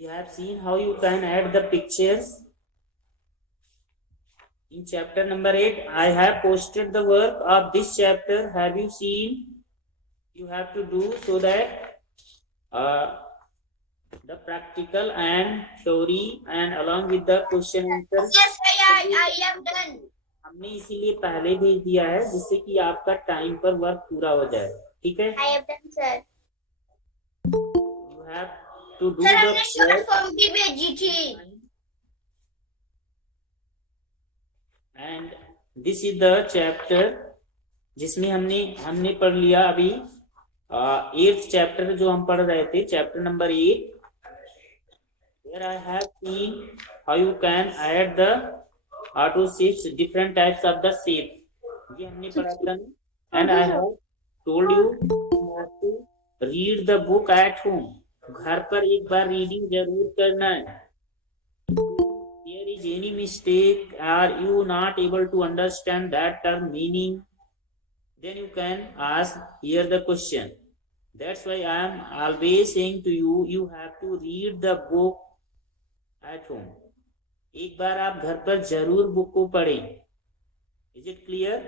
We have seen how you can add the pictures. In chapter number 8, I have posted the work of this chapter. Have you seen? You have to do so that the practical and theory and along with the question answer. Yes, I have done. हमने इसीलिए पहले भेज दिया है जिससे कि आपका time पर वर्क पूरा हो जाए. ठीक है? I have done, sir. You have to do Sir, the हमने short form भी भेजी थी. And this is the chapter जिसमें हमने पढ़ लिया अभी 8th chapter जो हम पढ़ रहे थे, chapter number 8. Here I have seen how you can add the auto shapes, different types of the shape. ये हमने पढ़ा था. And I have told you have to read the book at home. घर पर एक बार रीडिंग जरूर करना है. There is any mistake or you not able to understand that term meaning, then you can ask here the question. That's why I am always saying to you, you have to read the book at home. एक बार आप घर पर जरूर book को पढ़ें. Is it clear?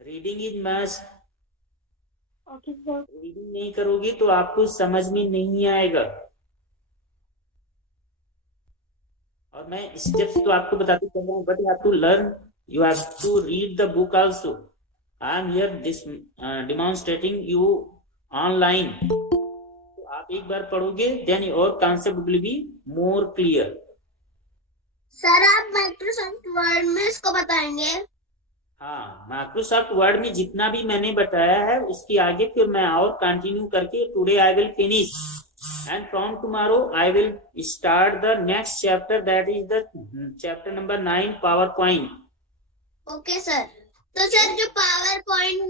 Reading is must. Okay, sir. Reading नहीं करोगे तो आपको समझ में नहीं आएगा. और मैं स्टेप्स तो आपको बताते चल रहा हूँ, but you have to learn, you have to read the book also. I am here demonstrating you online. तो आप एक बार पढ़ोगे then your concept will be more clear. Sir, आप माइक्रोसॉफ्ट वर्ड में इसको बताएंगे? हाँ, माइक्रोसॉफ्ट वर्ड में जितना भी मैंने बताया है उसके आगे फिर मैं और कंटिन्यू करके today I will finish and from tomorrow I will start the next chapter, that is the chapter number 9 PowerPoint. Okay sir. तो सर जो PowerPoint,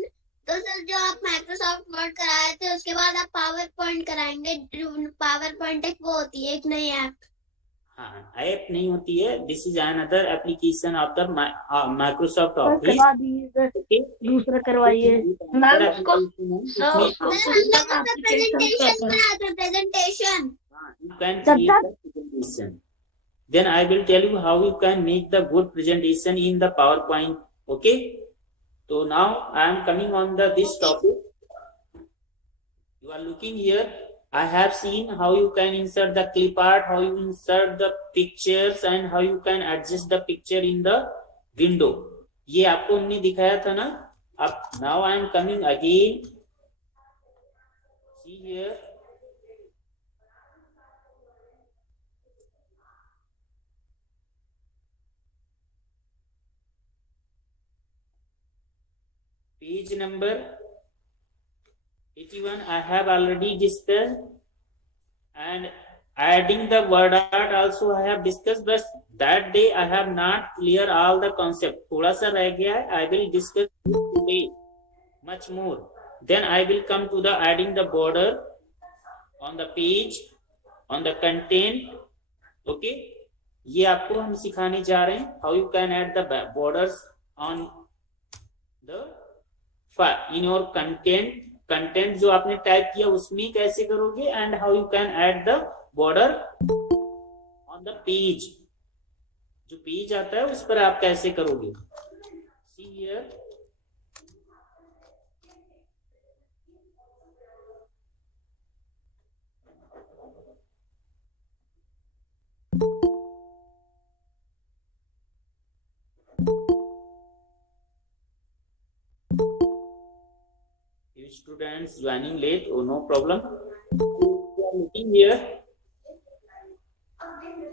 तो सर जो आप माइक्रोसॉफ्ट वर्ड कराए थे उसके बाद आप PowerPoint कराएंगे. PowerPoint एक वो होती है, एक नई ऐप. हाँ, ऐप नहीं होती है. This is another application of the Microsoft office. दूसरा करवाइए. Presentation. You can create the presentation. Then I will tell you how you can make the good presentation in the PowerPoint. Okay? So now I am coming on this topic. You are looking here. I have seen how you can insert the clip art, how you insert the pictures and how you can adjust the picture in the window. ये आपको हमने दिखाया था ना. अब now I am coming again. See here. Page number 81 I have already discussed, and adding the word art also I have discussed, but that day I have not clear all the concept. थोड़ा सा रह गया है. I will discuss today much more. Then I will come to the adding the border on the page, on the content. Okay, ये आपको हम सिखाने जा रहे हैं how you can add the borders on the in your content जो आपने type किया उसमें कैसे करोगे, and how you can add the border on the page. जो पेज आता है उस पर आप कैसे करोगे. See here. Students joining late, oh no problem. You are looking here.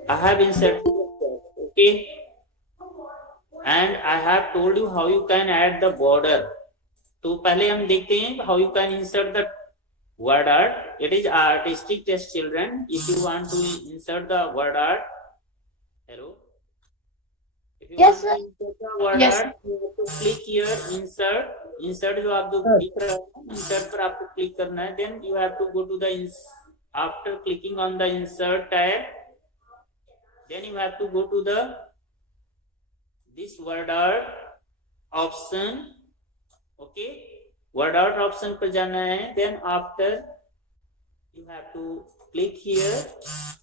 I have inserted the text, okay, and I have told you how you can add the border. तो पहले हम देखते हैं how you can insert the word art. It is artistic test children. If you want to insert the word art, hello. If you Yes, want to insert the word art, you have to click here insert. Insert जो आप जो click कर रहे हैं, insert पर आपको click करना है. Then you have to go to the after clicking on the insert tab, then you have to go to the this word art option. Okay, word art option पर जाना है. Then after you have to click here,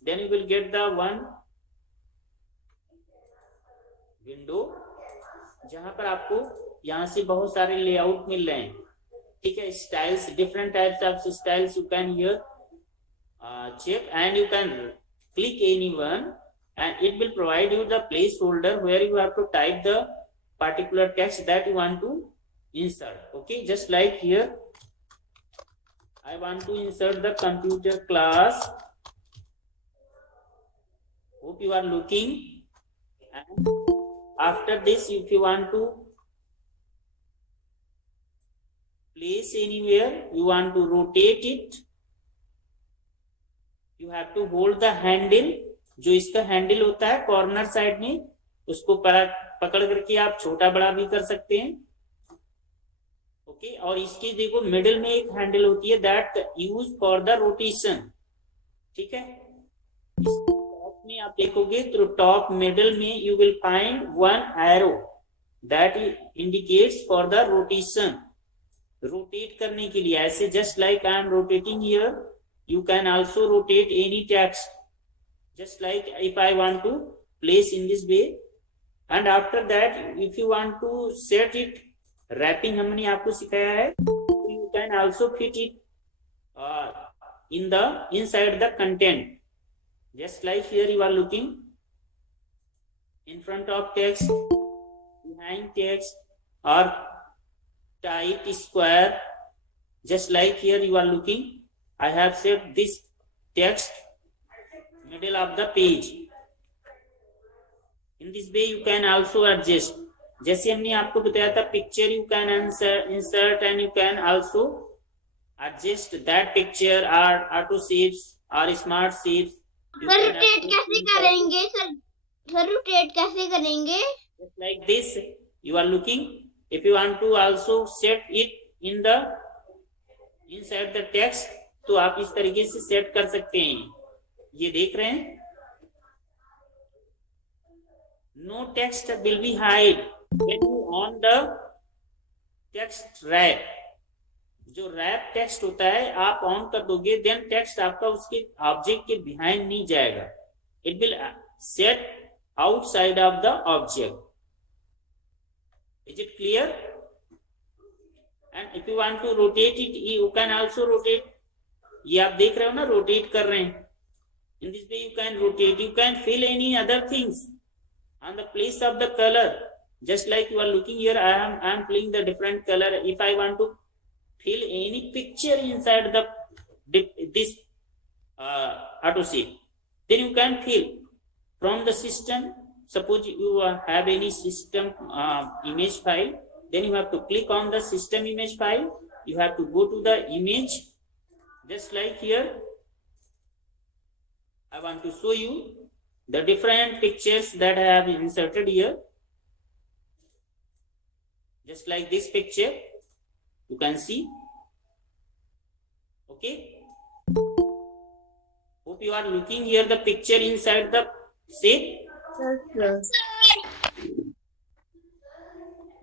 then you will get the one window जहां पर आपको यहाँ से बहुत सारे लेआउट मिल रहे हैं, ठीक है। Styles, different types of styles you can hear check, and you can click anyone and it will provide you the placeholder where you have to type the particular text that you want to insert. Okay, just like here I want to insert the computer class. Hope you are looking. And after this, if you want to place anywhere, you want to rotate it, you have to hold the handle. जो इसका handle होता है corner side में, उसको पकड़ करके आप छोटा बड़ा भी कर सकते हैं। ओके, और इसके देखो मिडिल में एक हैंडल होती है that use for the rotation, ठीक है। टॉप में आप देखोगे तो टॉप मिडिल में you will find one arrow that indicates for the rotation, rotate करने के लिए। ऐसे just like I am rotating here, you can also rotate any text, just like if I want to place in this way, and after that if you want to set it, wrapping हमने आपको सिखाया है, you can also fit it in the inside the content, just like here you are looking in front of text, behind text, or tight square, just like here you are looking I have set this text middle of the page. In this way you can also adjust. जैसे हमने आपको बताया था picture you can insert and you can also adjust that picture or auto shapes or smart shapes. Sir rotate कैसे करेंगे sir rotate कैसे करेंगे? Just like this you are looking. If you want to also set it in the inside the text, तो आप इस तरीके से set कर सकते हैं। ये देख रहे हैं, no text will be hide when you on the text wrap. जो रैप टेक्स्ट होता है आप ऑन कर दोगे, देन टेक्स्ट आपका उसके ऑब्जेक्ट के बिहाइंड नहीं जाएगा, it will set outside of the object. Is it clear? And if you want to rotate it, you can also rotate. ये आप देख रहे हो ना, रोटेट कर रहे हैं। In this way you can rotate, you can fill any other things on the place of the colour, just like you are looking here I am filling the different colour. If I want to fill any picture inside the this auto sheet, then you can fill from the system. Suppose you have any system image file, then you have to click on the system image file, you have to go to the image. Just like here, I want to show you the different pictures that I have inserted here. Just like this picture, you can see. Okay. Hope you are looking here the picture inside the shape.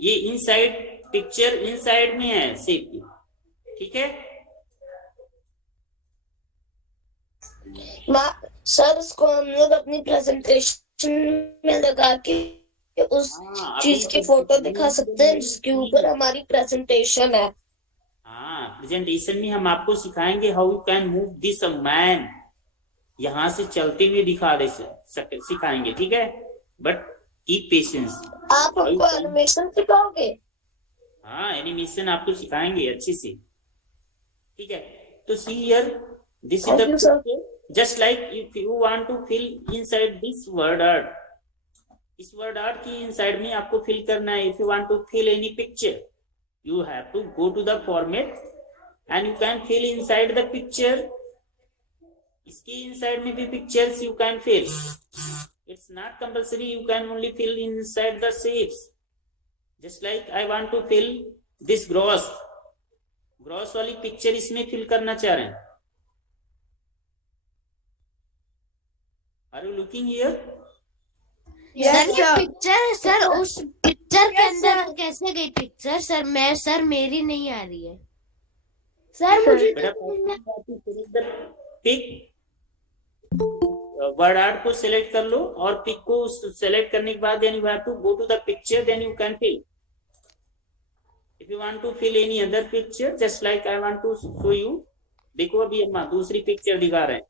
ये inside picture inside में है shape की, ठीक है। Sir उसको हम लोग अपनी प्रेजेंटेशन में लगा के उस चीज की फोटो दिखा सकते हैं जिसके ऊपर हमारी प्रेजेंटेशन है। हाँ, प्रेजेंटेशन में हम आपको सिखाएंगे how you can move this man, यहाँ से चलते हुए दिखा दे सिखाएंगे, ठीक है। But keep patience. आप हमको एनिमेशन सिखाओगे? हाँ, एनिमेशन आपको सिखाएंगे अच्छे से, ठीक है। तो see here, this is the just like if you want to fill inside this word art, इस word art की inside में आपको fill करना है। If you want to fill any picture, you have to go to the format and you can fill inside the picture. इसके inside में भी pictures you can fill. It's not compulsory, you can only fill inside the shapes. Just like I want to fill this gross वाली picture इसमें fill करना चाह रहे हैं। Are you looking here? Sir ये पिक्चर, सर उस picture के अंदर कैसे गई पिक्चर? सर मेरी नहीं आ रही है सर मुझे बेटा पिक वर्ड आर्ट को सिलेक्ट कर लो और पिक को सिलेक्ट करने के बाद then you have to go to the picture, then you can fill. If you want to fill any other picture just like I want to show you. देखो अभी अम्मा दूसरी पिक्चर दिखा रहे हैं.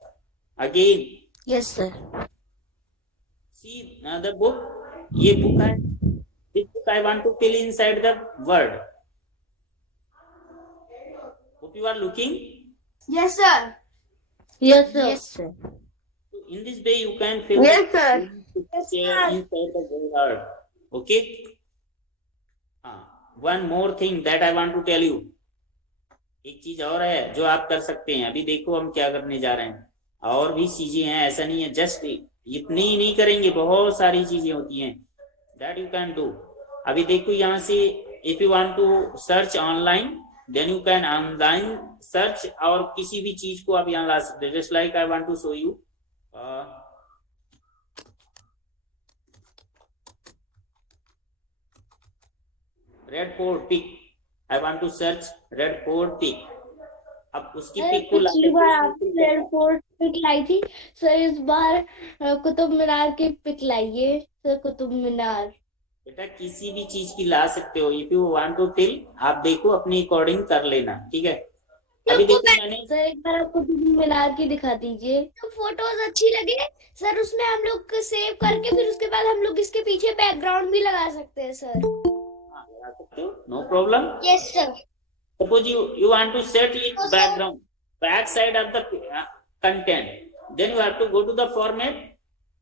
Again yes sir. See the book, ये book है. This book I want to fill inside the word. Hope you are looking. Yes sir. Yes, sir. Yes sir. In this way you can fill Yes, sir. inside the word. Okay. One more thing that I want to tell you. एक चीज और है जो आप कर सकते हैं. अभी देखो हम क्या करने जा रहे हैं. और भी चीजें हैं, ऐसा नहीं है जस्ट इतनी ही नहीं करेंगे, बहुत सारी चीजें होती हैं that you can do. अभी देखो यहाँ से if you want to search online then you can online search और किसी भी चीज को आप यहाँ ला सकते हैं. Just like I want to show you. Red Fort pic. I want to search Red Fort pic. अब उसकी पिक को पिछली बार आपने रेड फोर्ट पिक लाई थी सर, इस बार कुतुब मीनार की पिक लाइए सर. कुतुब मीनार बेटा किसी भी चीज की ला सकते हो. If you want to fill आप देखो अपनी अकॉर्डिंग कर लेना. ठीक है. अभी देखो मैंने सर एक बार आप कुतुब मीनार की दिखा दीजिए. तो फोटोज अच्छी लगे सर उसमें हम लोग सेव करके फिर उसके बाद हम लोग इसके पीछे बैकग्राउंड भी लगा सकते हैं सर. लगा सकते हो, no problem. Yes sir. Suppose you want to set it background, back side of the content. Then you have to go to the format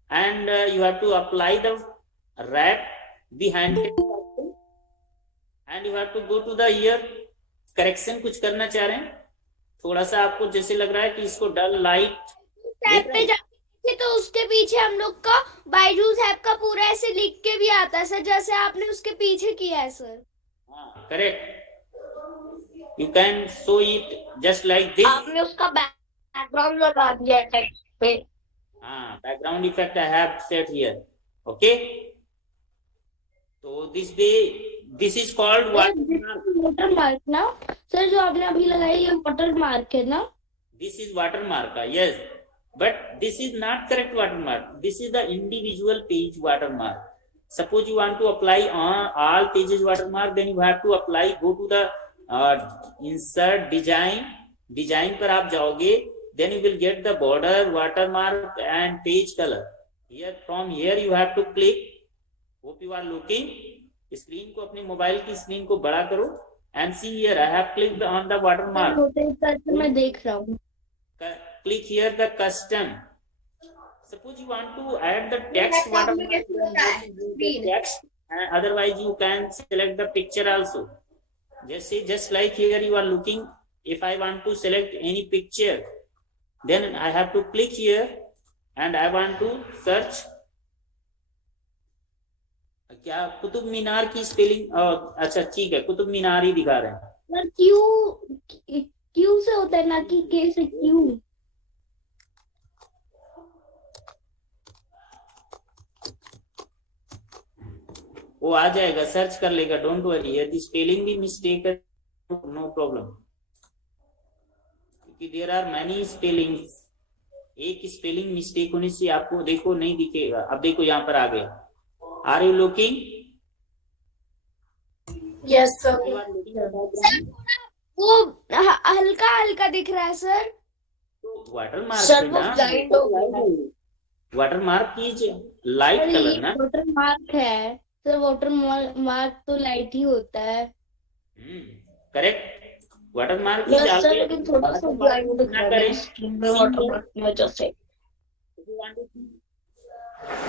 and you have to apply the wrap behind it. And you have to go to the here correction. कुछ करना चाह रहे हैं थोड़ा सा, आपको जैसे लग रहा है कि इसको डल लाइट टैब पे जाके तो उसके पीछे हम लोग का बायजूस ऐप का पूरा ऐसे लिख के भी आता है सर, जैसे आपने उसके पीछे किया है सर. हाँ correct. You can show it just like this. आपने उसका बैकग्राउंड लगा दिया टेक्स्ट पे. हाँ background effect I have set here. Okay. So this is called watermark ना सर, जो आपने अभी लगाया ये watermark है ना. This is watermark. Yes, but this is not correct watermark. This is the individual page watermark. Suppose you want to apply on all pages watermark, then you have to apply. Go to the insert design पर आप जाओगे, then you will get the border, watermark and page color. Here from here you have to click. Hope you are looking. Screen को अपने mobile की screen को बड़ा करो and see here I have clicked on the watermark. मैं देख रहा हूँ. Click here the custom. Suppose you want to add the text watermark, text, otherwise you can select the picture also. Just like here you are looking, if I want to select any picture, then I have to click here and I want to search. क्या कुतुब मीनार की spelling? अच्छा ठीक है, कुतुब मीनार ही दिखा रहे हैं. Q से होता है ना कि के से. क्यू वो आ जाएगा, सर्च कर लेगा. डोंट वरी, यदि स्पेलिंग भी मिस्टेक है नो प्रॉब्लम, क्योंकि देयर आर मैनी स्पेलिंग्स. एक स्पेलिंग मिस्टेक होने से आपको देखो नहीं दिखेगा. अब देखो यहाँ पर आ गया. Are you looking? Yes sir. वो हल्का हल्का दिख रहा है सर. वाटरमार्क की लाइट कलर ना. वाटरमार्क है सर, वाटरमार्क तो लाइट ही होता है. करेक्ट. वाटरमार्क की डालते थोड़ा सा ब्लाइंड दिख रहा है स्क्रीन में वाटरमार्क की वजह से.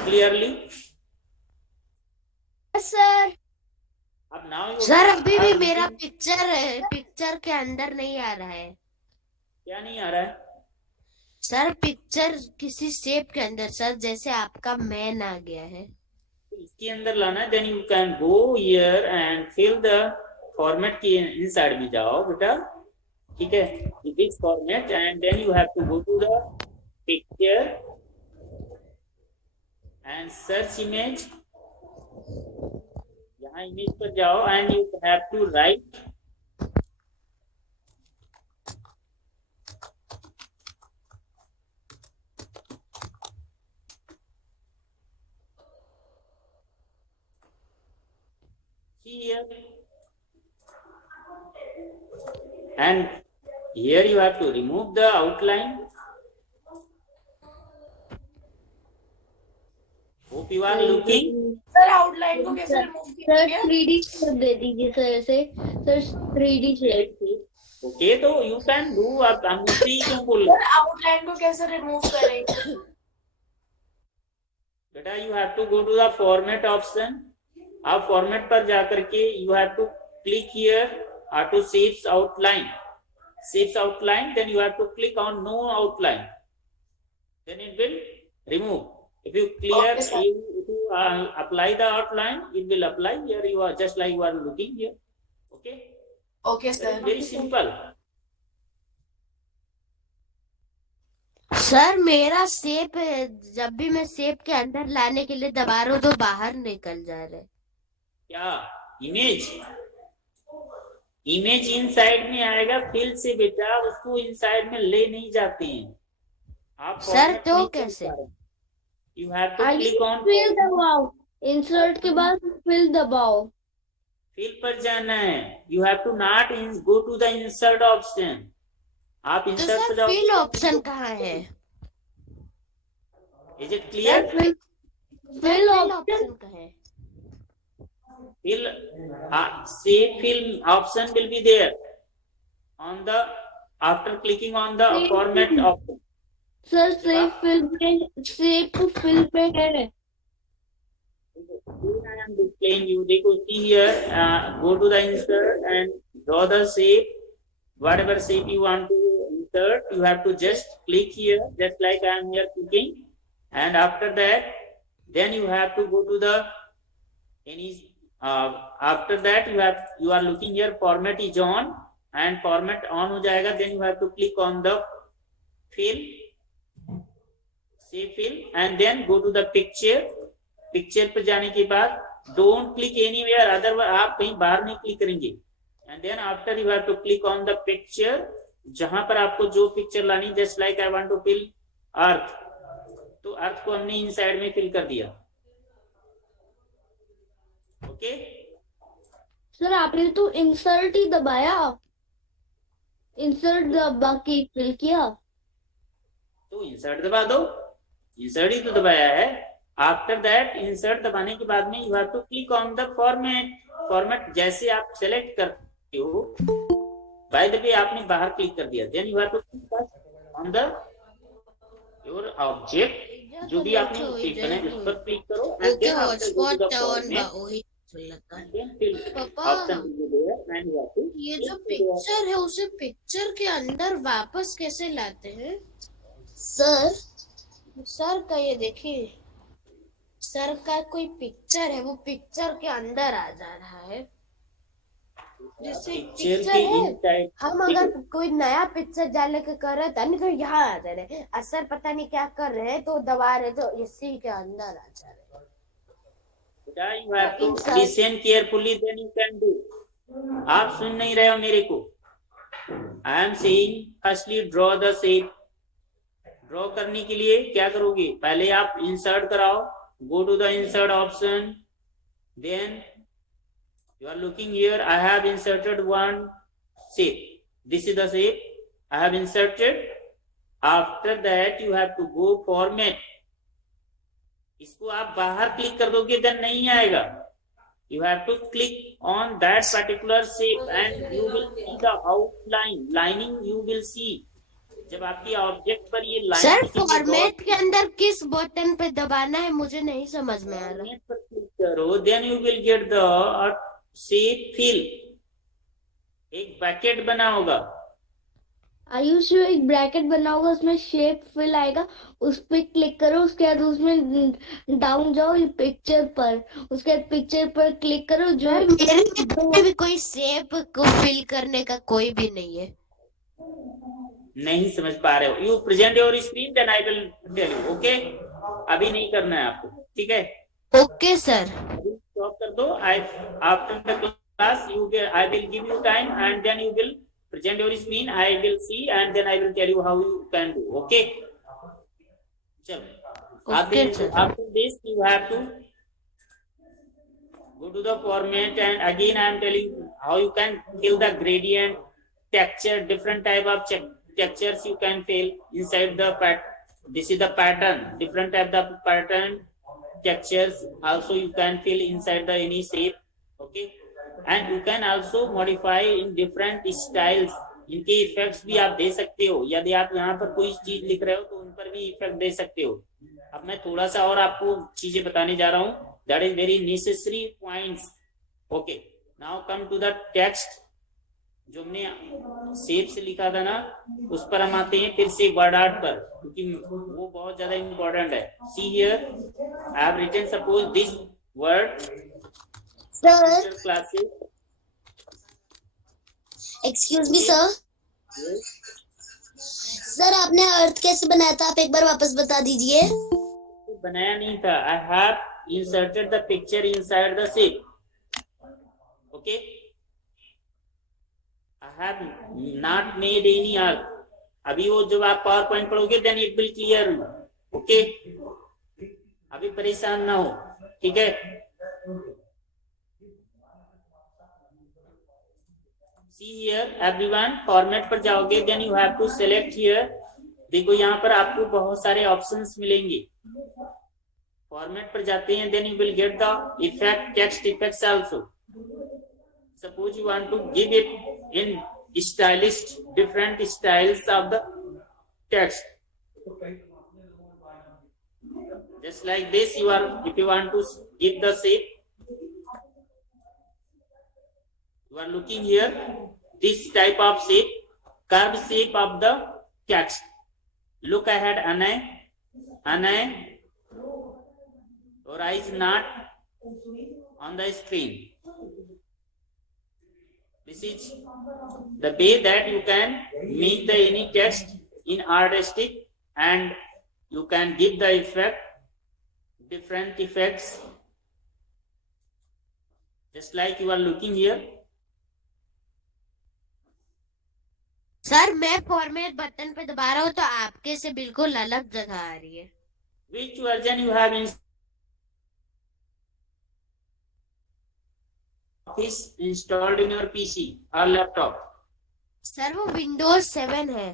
Clearly sir. अब नाउ सर अभी भी मेरा पिक्चर के अंदर नहीं आ रहा है. क्या नहीं आ रहा है सर? पिक्चर किसी शेप के अंदर सर, जैसे आपका मैन आ गया है. इसके अंदर लाना है. Then you can go here and fill the format की इनसाइड में जाओ बेटा. ठीक है, this format and then you have to go to the picture and search image. यहाँ इमेज पर जाओ and you have to write See here. And here you have to remove the outline. Hope you are looking. Sir outline को कैसे remove sir किया? 3D shape दे दीजिए sir, ऐसे sir 3D shape. Okay, तो you can do. अब हम उसी क्यों बोल रहे हैं? सर आउटलाइन को कैसे रिमूव करें? बेटा you have to go to the format option. आप फॉर्मेट पर जाकर के you have to click here to shapes outline. Shapes outline, then you have to click on no outline. Then it will remove. If you clear, Okay, sir. if you apply the outline, it will apply. Here you are just like you are looking here. Okay. Okay sir. Very simple. Sir मेरा shape जब भी मैं shape के अंदर लाने के लिए दबा रहा हूँ तो बाहर निकल जा रहे। क्या इमेज इमेज इनसाइड में आएगा फिल से बेटा, उसको इनसाइड में ले नहीं जाते हैं आप। सर तो कैसे? You have to click on fill दबाओ, इंसर्ट के बाद फिल दबाओ। फिल पर जाना है। You have to not go to the insert option. आप तो इंसर्ट पर सर जाओ। फिल ऑप्शन कहाँ है? Is it clear? Fill option कहाँ है? Fill, say fill option will be there on the after clicking on the format option. Sir shape fill पे है। I am displaying you. देखो see here, go to the insert and draw the shape. Whatever shape you want to insert, you have to just click here, just like I am here clicking. And after that, then you have to go to the any. After that you are looking here, format is on and format on हो जाएगा, then you have to click on the fill, save fill and then go to the picture पर जाने के बाद don't click anywhere, otherwise आप कहीं बाहर नहीं क्लिक करेंगे। and then after you have to click on the picture, जहां पर आपको जो पिक्चर लानी, just like I want to fill earth, तो अर्थ को हमने इनसाइड में फिल कर दिया। ओके सर आपने तो इंसर्ट ही दबाया, इंसर्ट दबा के फिल किया। तो इंसर्ट दबा दो, इंसर्ट ही तो दबाया है। आफ्टर दैट इंसर्ट दबाने के बाद में you have to click on the format जैसे आप सेलेक्ट करते हो। बाय द वे आपने बाहर क्लिक कर दिया, then you have to click on the your object, जो भी आपने टिकन है उस पर क्लिक करो and okay then hotspot on बा वही पापा। ये जो पिक्चर है उसे पिक्चर के अंदर वापस कैसे लाते हैं? सर का ये देखिए, सर का कोई पिक्चर है, वो पिक्चर के अंदर आ जा रहा है। जैसे पिक्चर है, हम अगर कोई नया पिक्चर डालने का कर रहे हैं तो यहाँ आ जा रहे, असर पता नहीं क्या कर रहे हैं तो दबा रहे तो इसी के अंदर आ जा रहे। You have to listen carefully, then you can do. आप सुन नहीं रहे हो मेरे को। I am saying firstly draw the shape. Draw करने के लिए क्या करोगे, पहले आप इंसर्ट कराओ, go to the insert option, then you are looking here, I have inserted one shape, this is the shape I have inserted. After that you have to go format, इसको आप बाहर क्लिक कर दोगे then नहीं आएगा। You have to click on that particular shape and you will see the outline, lining you will see. जब आपकी object पर ये लाइन, सर फॉर्मेट के अंदर किस बटन पे दबाना है मुझे नहीं समझ में आ रहा। फॉर्मेट पर क्लिक करो, then you will get the shape fill. एक ब्रैकेट बना होगा, आयुष एक ब्रैकेट बना होगा, उसमें शेप फिल आएगा, उस पे क्लिक करो, उसके बाद उसमें डाउन जाओ ये पिक्चर पर, उसके बाद पिक्चर पर क्लिक करो। जो मेरे भी कोई शेप को फिल करने का कोई भी नहीं है। नहीं समझ पा रहे हो, you present your screen then I will tell you. Okay, अभी नहीं करना है आपको, ठीक है? ओके सर, स्टॉप कर दो। I after the class you I will give you time and then you will present your screen, I will see and then I will tell you how you can do. Okay, chalo, Okay, sir. after this you have to go to the format, and again I am telling how you can fill the gradient, texture, different type of textures you can fill inside the this is the pattern, different type of pattern textures also you can fill inside the any shape. Okay, and you can also modify in different styles. इनके effects भी आप दे सकते हो, यदि आप यहाँ पर कोई चीज लिख रहे हो तो उन पर भी इफेक्ट दे सकते हो। अब मैं थोड़ा सा और आपको चीजें बताने जा रहा हूँ, that is very necessary points. Okay, now come to the text. जो हमने शेप से लिखा था ना, उस पर हम आते हैं फिर से वर्ड आर्ट पर, क्योंकि वो बहुत ज्यादा इम्पोर्टेंट है। See here I have written suppose this word classes. Excuse me sir, sir आपने अर्थ कैसे बनाया था, आप एक बार वापस बता दीजिए। बनाया नहीं था, I have inserted the picture inside the shape. Okay, I have not made any earth. अभी वो जब आप पावर पॉइंट पढ़ोगे then it will clear. Okay, अभी परेशान ना हो, ठीक है। See here everyone, फॉर्मेट पर जाओगे then you have to select here. देखो यहाँ पर आपको बहुत सारे ऑप्शंस मिलेंगे। फॉर्मेट पर जाते हैं then you will get the effect, text effects also. Suppose you want to give it in stylish, different styles of the text, just like this you are, if you want to give the shape, you are looking here this type of shape, curved shape of the text. Look ahead, Anay, your eyes not on the screen. This is the way that you can make the any text in artistic, and you can give the effect, different effects, just like you are looking here. Sir मैं format button पे दबा रहा हूँ तो आपके से बिल्कुल अलग जगह आ रही है। Which version you have installed in your PC or laptop? Sir वो विंडोज 7 है।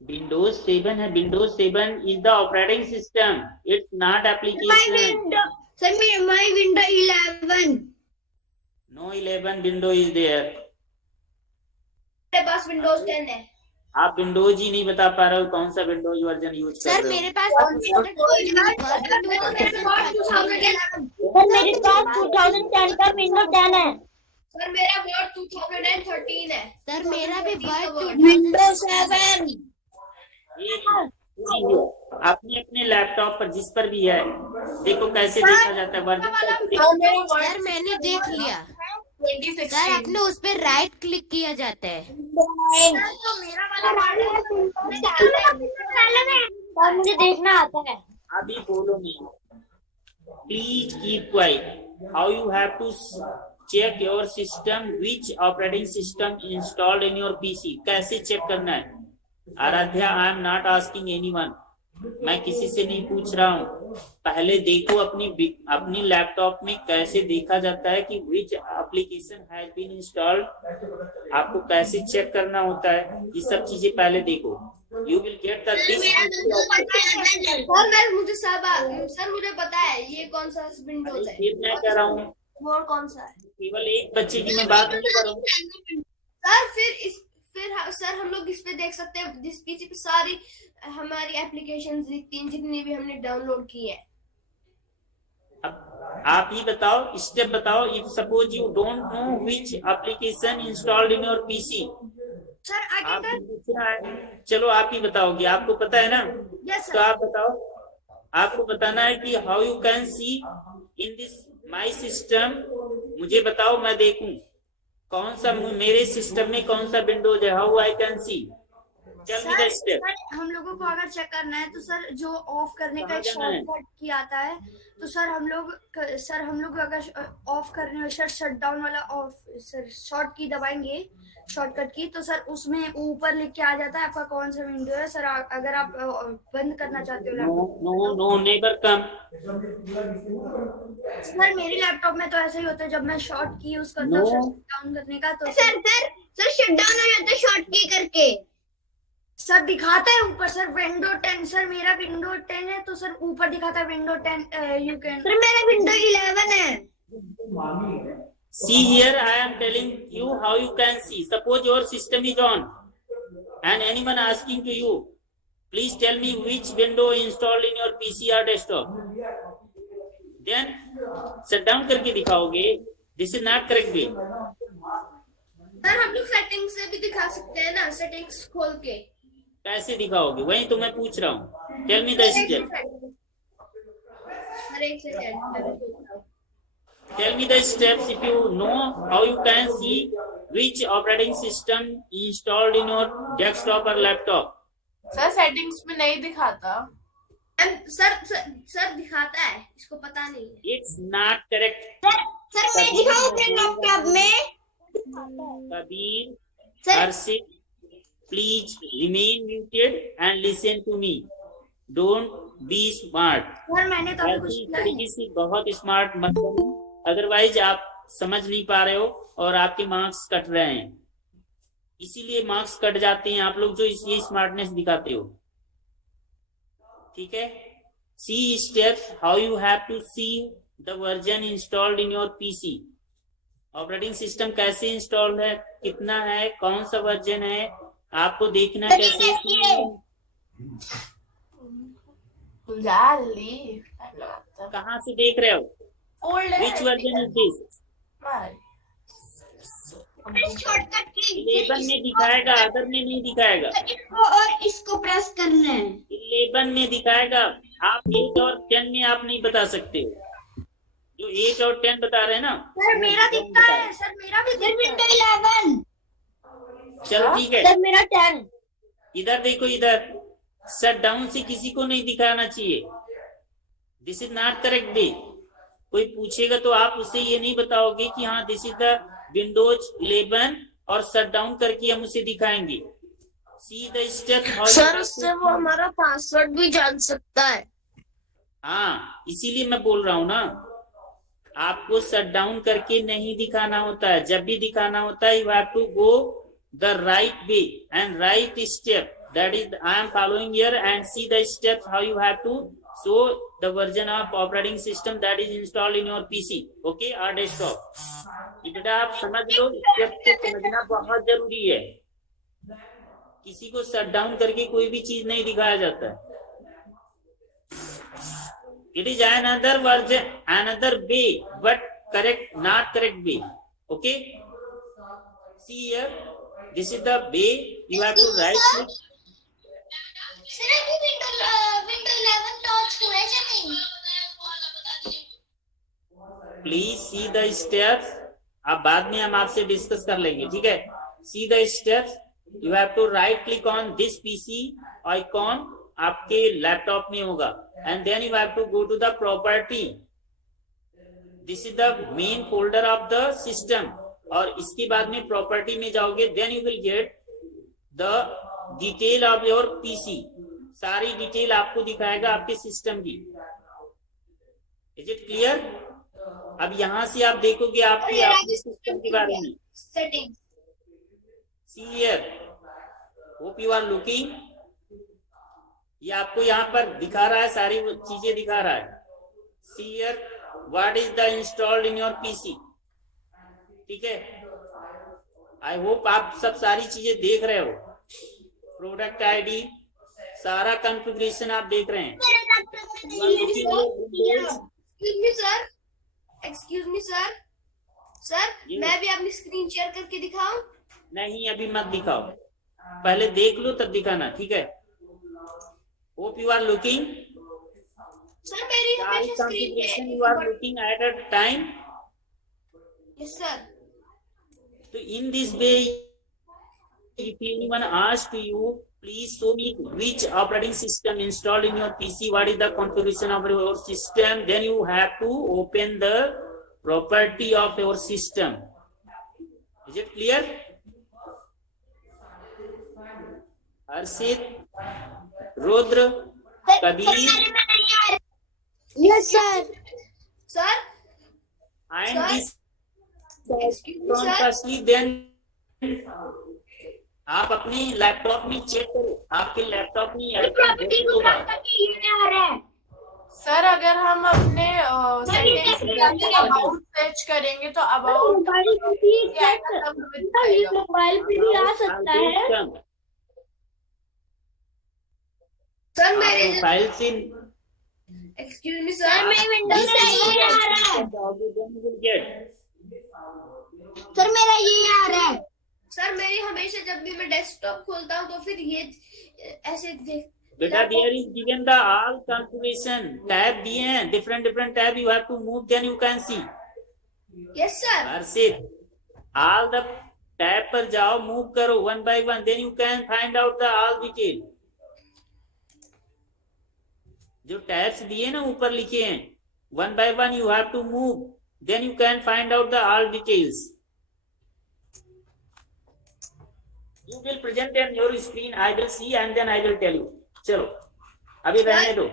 Windows 7 है। Windows 7 is the operating system. It's not application. Sir, my window 11. No 11 window is there. मेरे पास विंडोज 10 है। आप विंडोज ही नहीं बता पा रहे हो कौन सा विंडोज वर्जन यूज कर सर रहे हो। मेरे पास सर मेरे पास 2010 का विंडो 10 है। सर मेरा वर्ड 2013 है। सर मेरा भी विंडोज 7। अपने अपने लैपटॉप पर जिस पर भी है, देखो कैसे देखा जाता है वर्जन। सर मैंने देख लिया सर, आपने उस पर राइट क्लिक किया जाता है। सर मुझे देखना आता है। अभी बोलो नहीं, please keep quiet. How you have to check your system, which operating system installed in your PC, कैसे चेक करना है। Aradhya, I am not asking anyone, मैं किसी से नहीं पूछ रहा हूँ। पहले देखो अपनी लैपटॉप में कैसे देखा जाता है कि which application has been installed, आपको कैसे चेक करना होता है, ये सब चीजें पहले देखो। You will get the this. Sir मुझे पता है ये कौन सा विंडोज है। फिर मैं कह रहा हूँ वो कौन सा है। केवल एक बच्चे की मैं बात नहीं कर रहा हूँ। सर फिर सर हम लोग इस पे देख सकते हैं, जिस पीसी पे सारी हमारी एप्लीकेशंस दिखती हैं जितनी भी हमने डाउनलोड की है। अब आप ही बताओ, स्टेप बताओ। If suppose you don't know which application installed in your PC, sir आप पूछ रहा है, चलो आप ही बताओगे, आपको पता है ना। यस तो आप बताओ, आपको बताना है कि how you can C in this my system. मुझे बताओ, मैं देखूं कौन सा मेरे सिस्टम में कौन सा विंडोज है, how I can see. Tell me the step. Sir हम लोगों को अगर चेक करना है तो सर जो ऑफ करने का कहाँ एक जाना है? शॉर्टकट की आता है, तो सर हम लोग अगर ऑफ करने सर शट डाउन वाला ऑफ सर शॉर्ट की दबाएंगे, शॉर्टकट की, तो सर उसमें ऊपर लिख के आ जाता है आपका कौन सा विंडो है। सर अगर आप बंद करना चाहते हो No, laptop, no, no, never come. Sir मेरे लैपटॉप में तो ऐसा ही होता है, जब मैं शॉर्ट की यूज करता No. हूँ शट डाउन करने का, तो सर शट डाउन हो जाता है शॉर्ट की करके। सर दिखाता है ऊपर सर विंडो 10। सर मेरा विंडो 10 है तो सर ऊपर दिखाता है विंडो 10 यू कैन। सर मेरा विंडो 11 है। See here, I am telling you how you can see. Suppose your system is on and anyone asking to you, please tell me which window installed in your PC or desktop. Then shut down करके दिखाओगे. This is not correct way. Sir हम लोग settings से भी दिखा सकते हैं ना, सेटिंग्स खोल के। कैसे दिखाओगे? वही तो मैं पूछ रहा हूँ. Tell me the step. Sir एक second, Tell me the steps if you know how you can see which operating system installed in your desktop or laptop. Sir settings में नहीं दिखाता। सर दिखाता है, इसको पता नहीं है। It's not correct. सर मैं दिखाऊं अपने लैपटॉप में? Kabir, Sir. Arshit, please remain muted and listen to me. Don't be smart. Sir मैंने तो अभी कुछ ऐसी किया नहीं। तरीके से बहुत स्मार्ट मत बनो, अदरवाइज आप समझ नहीं पा रहे हो और आपके मार्क्स कट रहे हैं। इसीलिए मार्क्स कट जाते हैं आप लोग जो ये स्मार्टनेस दिखाते हो। ठीक है, see steps how you have to see the version installed in your PC. Operating system कैसे इंस्टॉल्ड है, कितना है, कौन सा वर्जन है, आपको देखना कैसे। कहाँ से देख रहे हो? Which version is this? Shortcut की 11 में दिखाएगा, अदर में नहीं दिखाएगा। इसको और इसको प्रेस करना है। 11 में दिखाएगा। आप 8 और 10 में आप नहीं बता सकते हो। जो 8 और 10 बता रहे हैं ना, सर मेरा दिखता है, सर मेरा भी सर दिखता विंडो है। 11। चलो ठीक है। सर मेरा 10। इधर देखो, इधर शट डाउन से किसी को नहीं दिखाना चाहिए। This is not correct way. कोई पूछेगा तो आप उसे ये नहीं बताओगे कि हाँ दिस इज द विंडोज 11 और शट डाउन करके हम उसे दिखाएंगे। See the step. सर उससे वो हमारा पासवर्ड भी जान सकता है। हाँ, इसीलिए मैं बोल रहा हूँ ना, आपको शट डाउन करके नहीं दिखाना होता है। जब भी दिखाना होता है, you have to go the right way and right step, that is I am following here, and see the steps how you have to show the version of operating system that is installed in your PC, okay, or desktop. ये बेटा आप समझ लो, step को समझना बहुत जरूरी है। किसी को शट डाउन करके कोई भी चीज नहीं दिखाया जाता है। It is another version, another way, but correct, not correct way, okay. See here, this is the way you have to right click. Sir अभी विंडो 11 लॉन्च हुआ है या नहीं? Please see the steps. अब बाद में हम आपसे डिस्कस कर लेंगे, ठीक है। See the steps, you have to right click on this PC icon, आपके लैपटॉप में होगा, and then you have to go to the property. This is the main folder of the system, और इसके बाद में प्रॉपर्टी में जाओगे, then you will get the detail of your PC. सारी डिटेल आपको दिखाएगा आपके सिस्टम की। Is it clear? अब यहां से आप देखोगे आपके आपके सिस्टम के बारे में। Settings. See here, hope you are looking. ये आपको यहाँ पर दिखा रहा है, सारी चीजें दिखा रहा है। See here, what is the installed in your PC. ठीक है, आई होप आप सब सारी चीजें देख रहे हो। प्रोडक्ट आईडी, सारा कॉन्फ़िगरेशन आप देख रहे हैं। एक्सक्यूज मी सर, सर मैं भी अपनी स्क्रीन शेयर करके दिखाऊं? नहीं, अभी मत दिखाओ, पहले देख लो तब दिखाना, ठीक है। Hope you are looking. Sir मेरी हमेशा screen configuration you are looking at a time. Yes sir. तो in this way, if anyone asks to you please show me which operating system installed in your PC, what is the configuration of your system. Then you have to open the property of your system. Is it clear? Harshit, Rudra, Kabir, Yes, sir. Sir and Sir? this Excuse me, sir. firstly, then आप अपने laptop में check करो, आपके laptop में होगा। Sir अगर हम अपने सेटिंग्स में अबाउट सर्च करेंगे तो अबाउट मोबाइल पे भी ये मोबाइल पे भी आ सकता है। सर मेरे file say excuse me sir मेरे विंडोज से ये आ रहा है। सर मेरा ये आ रहा है। सर मेरी हमेशा जब भी मैं डेस्कटॉप खोलता हूँ तो फिर ये ऐसे देख बेटा there is given the all configuration tab दिए हैं, different tab you have to move, then you can see. Yes sir. Harshit, all the tab पर जाओ, मूव करो one by one, then you can find out the all detail. जो tabs दिए ना ऊपर लिखे हैं, one by one you have to move, then you can find out the all details. You will present on your screen, I will see and then I will tell you. चलो अभी रहने दो।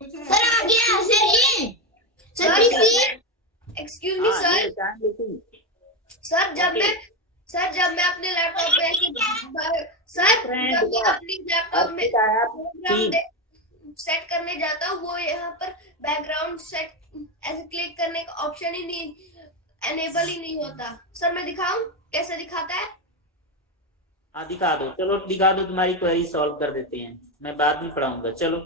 Sir आ गया sir ये। Sir PC। Excuse me sir. Sir जब मैं अपने laptop पे ऐसे सर जब मैं अपनी लैपटॉप में बैकग्राउंड सेट करने जाता हूँ, वो यहाँ पर बैकग्राउंड सेट ऐसे क्लिक करने का ऑप्शन ही नहीं, एनेबल ही नहीं होता। सर मैं दिखाऊं कैसे दिखाता है? हाँ दिखा दो, चलो दिखा दो, तुम्हारी क्वेरी सॉल्व कर देते हैं, मैं बाद में पढ़ाऊंगा। चलो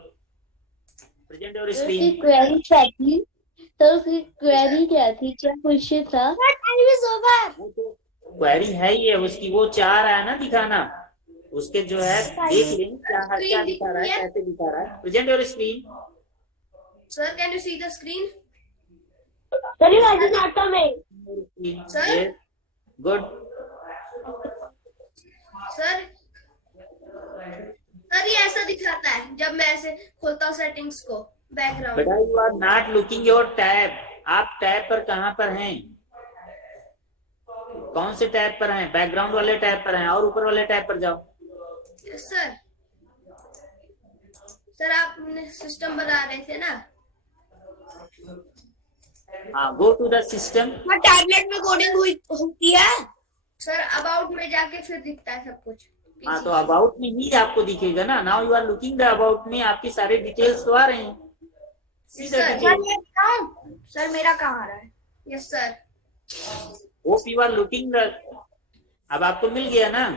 प्रेजेंट योर स्क्रीन। क्वेरी क्या थी? तो उसकी क्वेरी क्या थी, क्या क्वेश्चन था? क्वेरी है ही है उसकी, वो चाह रहा है ना दिखाना, उसके जो है देख लें क्या दिखा रहा है, कैसे दिखा रहा है। Present your screen. Sir can you see the screen? Sir ये वाला लैपटॉप में। Sir good. सर ये ऐसा दिखाता है जब मैं ऐसे खोलता हूँ सेटिंग्स को बैकग्राउंड। बेटा you are not looking your tab, आप टैब पर कहाँ पर हैं, कौन से टैब पर हैं? बैकग्राउंड वाले टैब पर हैं, और ऊपर वाले टैब पर जाओ। Yes sir. सर आपने सिस्टम बना रहे थे ना? हाँ, go to the system. Tablet में कोडिंग होती है। सर अबाउट में जाके फिर दिखता है सब कुछ। हाँ तो अबाउट में ही आपको दिखेगा ना। Now you are looking the about में, आपके सारे डिटेल्स तो आ रहे हैं। सर मेरा कहाँ आ रहा है? Yes sir. Hope you are looking the, अब आपको मिल गया ना।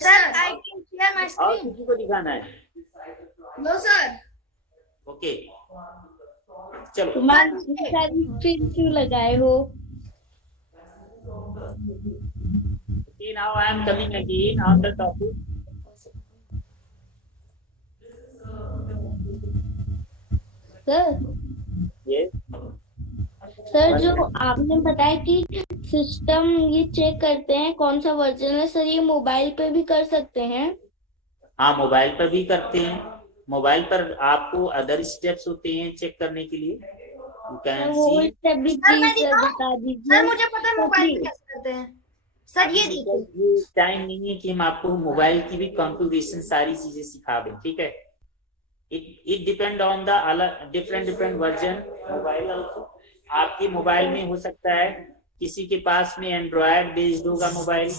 Sir I can share my और स्क्रीन। किसी को दिखाना है? No sir. ओके चलो। तुम्हारी सारी स्क्रीन क्यों लगाए हो? Okay, now I am coming again on the topic. Sir Yes. Sir जो आपने बताया कि सिस्टम ये चेक करते हैं कौन सा वर्जन है, सर ये मोबाइल पे भी कर सकते हैं? हाँ मोबाइल पर भी करते हैं, मोबाइल पर आपको अदर स्टेप्स होते हैं चेक करने के लिए। यू कैन वो सी। स्टेप भी प्लीज बता दीजिए। सर मुझे पता है मोबाइल पे कैसे करते हैं। सर ये देखिए, ये टाइम नहीं है कि हम आपको मोबाइल की भी कॉन्फ़िगरेशन सारी चीजें सिखा दें, ठीक है। It depend on the different version mobile. Also आपके मोबाइल में हो सकता है किसी के पास में एंड्रॉयड बेस्ड होगा मोबाइल,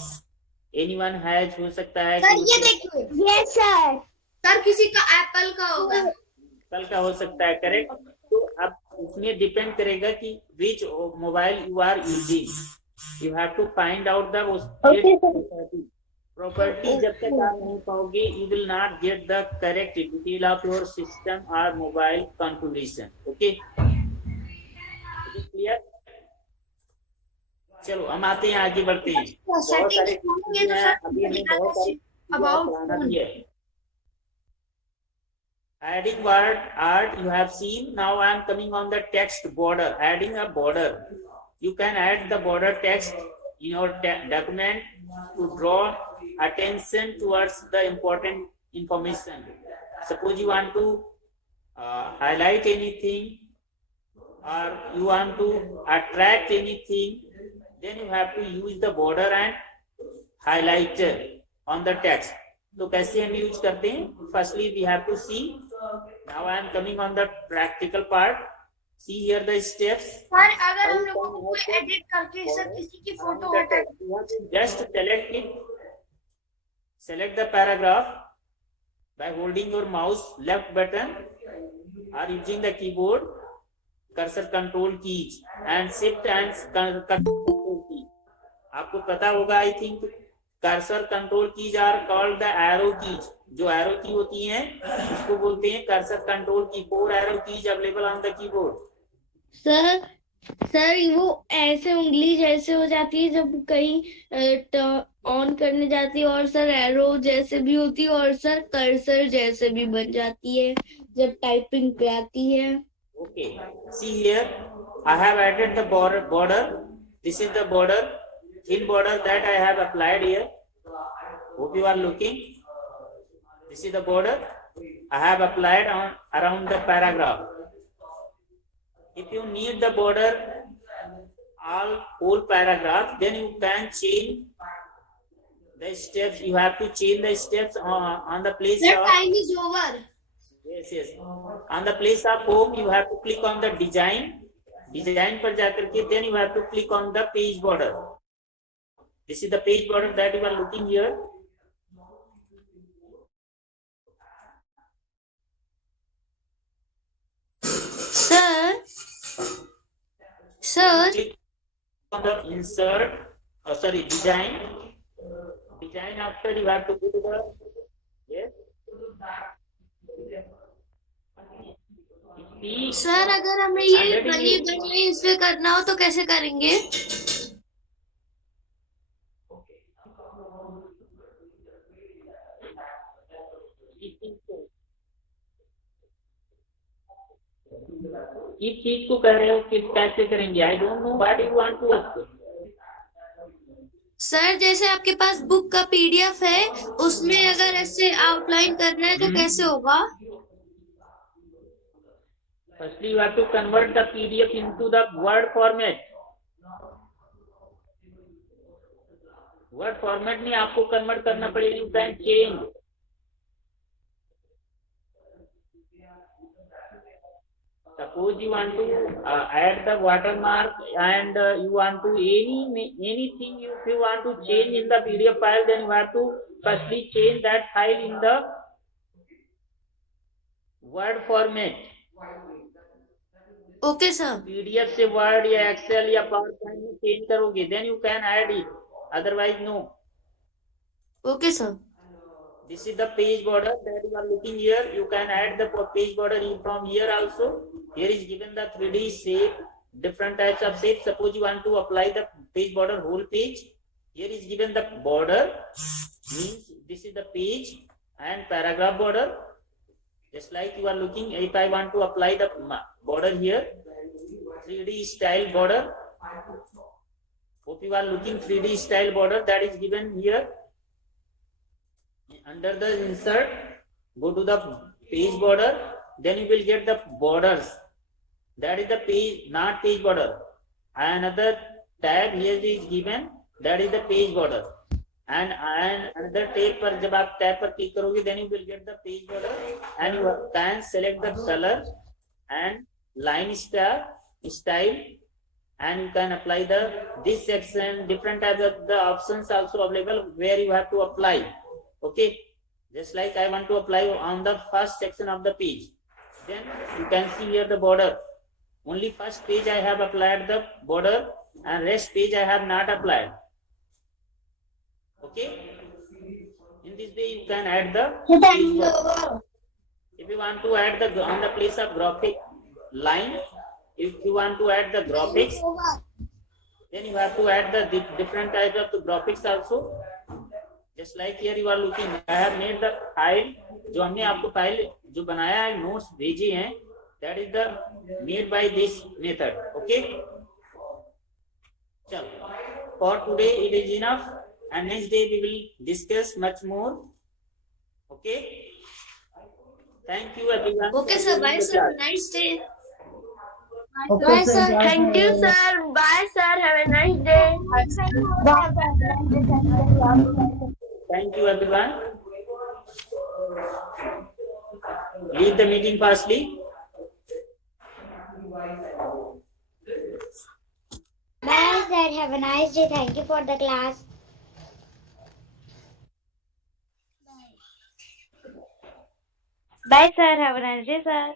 एनीवन हैज हो सकता है। सर ये देखिए। Yes sir. सर किसी का एप्पल का होगा। एप्पल का हो सकता है, करेक्ट। तो अब उसमें डिपेंड करेगा कि which mobile you are using, you have to find out the property. जब तक आप नहीं पाओगे you will not get the correct detail of your system और मोबाइल कॉन्फ़िगरेशन। Okay clear? चलो हम आते हैं, आगे बढ़ते हैं। बहुत सारे अभी हमें बहुत सारी पढ़ाना भी है। Adding word art you have seen. Now I am coming on the text border. Adding a border. You can add the border text in your document to draw attention towards the important information. Suppose you want to highlight anything or you want to attract anything, then you have to use the border and highlighter on the text. तो कैसे हम use करते हैं? Firstly we have to see. Now I am coming on the practical part. See here the steps. Sir अगर हम लोगों को कोई एडिट करके सर किसी की फोटो हटा, Just select it. Select the paragraph by holding your mouse left button or using the keyboard cursor control keys and shift and control key. आपको पता होगा I think cursor control keys are called the arrow keys. जो arrow key होती हैं उसको बोलते हैं cursor control की. 4 arrow keys available on the keyboard. Sir वो ऐसे उंगली जैसे हो जाती है जब कहीं ऑन करने जाती है, और सर एरो जैसे भी होती है, और सर कर्सर जैसे भी बन जाती है जब टाइपिंग पे आती है. Okay, see here I have added the border. This is the border, thin border that I have applied here. Hope you are looking. This is the border I have applied on around the paragraph. If you need the border whole paragraph, then you can change the steps. You have to change the steps on the place of. Time is over. Yes. On the place of home, you have to click on the design. Design पर जाकर के then you have to click on the page border. This is the page border that you are looking here. Sir Click on the insert. Design. Design after you have to go to the yes. Sir अगर हमें ये गली बनी इस पे करना हो तो कैसे करेंगे? इस चीज को कह रहे हो कि कैसे करेंगे? I don't know what you want to ask. Sir जैसे आपके पास बुक का पीडीएफ है, उसमें अगर ऐसे आउटलाइन करना है तो कैसे होगा? Firstly, you have to convert the PDF into the Word format. Word format में आपको convert करना पड़ेगा. You can change. Suppose you want to add the watermark and you want to anything if you want to change in the PDF file, then you have to firstly change that file in the Word format. Okay sir. PDF से Word या Excel या PowerPoint में change करोगे, then you can add it. Otherwise, no. Okay sir. This is the page border that you are looking here. You can add the page border from here also. Here is given the 3D shape, different types of shapes. Suppose you want to apply the page border whole page. Here is given the border, means this is the page and paragraph border. Just like you are looking, if I want to apply the border here, 3D style border. Hope you are looking 3D style border that is given here. Under the insert, go to the page border, then you will get the borders. That is the page, not page border. Another tab here is given, that is the page border. And another tab पर जब आप tab पर click करोगे, then you will get the page border, and you can select the color and line style, and you can apply this section. Different types of the options also available where you have to apply. Okay, just like I want to apply on the first section of the page, then you can see here the border. Only first page I have applied the border, and rest page I have not applied. Okay, in this way you can add the page border. If you want to add the on the place of graphic line, if you want to add the graphics, then you have to add the different types of the graphics also. Just like here you are looking, I have made the file. जो हमने आपको file जो बनाया है, notes भेजे हैं, that is the made by this method. Okay, चलो, for today it is enough, and next day we will discuss much more. Okay. Thank you everyone. Okay, sir. Bye, sir. Nice day. Bye, sir. Thank you, sir. Bye, sir. Have a nice day. Thank you everyone. Leave the meeting fastly. Bye, sir. Have a nice day. Thank you for the class. Bye, sir. Have a nice day, sir.